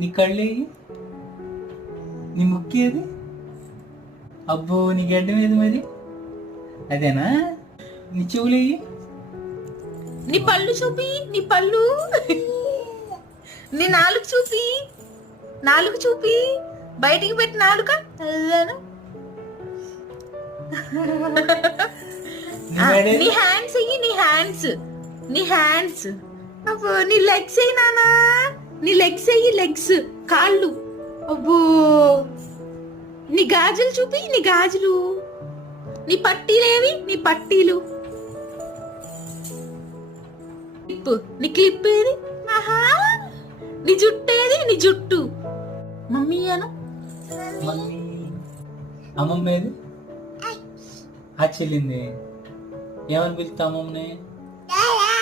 నీ కళ్ళేయి, నీ ముక్కేది, అబ్బో నీ గడ్డం ఏది మరి, అదేనా? నీ చెవులేయి, నీ పళ్ళు చూపి, నీ పళ్ళు, నీ నాలుగు చూపి, నాలుగు చూపి, బయటికి పెట్టి నాలుక. నీ హ్యాండ్స్ అయ్యి, నీ హ్యాండ్స్, నీ హ్యాండ్స్, అబ్బో నీ లెగ్స్ అయ్యి నానా, నీ లెగ్స్ అయ్యి, లెగ్స్ కాళ్ళు, అబ్బో నీ గాజులు చూపి, నీ గాజులు, నీ పట్టీలేవి, నీ పట్టీలు, క్లిప్, నీ క్లిప్ ఏది, ఆహా నీ జుట్టు ఏది, నీ జుట్టు. మమ్మీ అను, మమ్మీ. అమ్మమ్మ ఏది, ఆ చెల్లింది, ఏమని పిలుస్తా అమ్మమ్మని?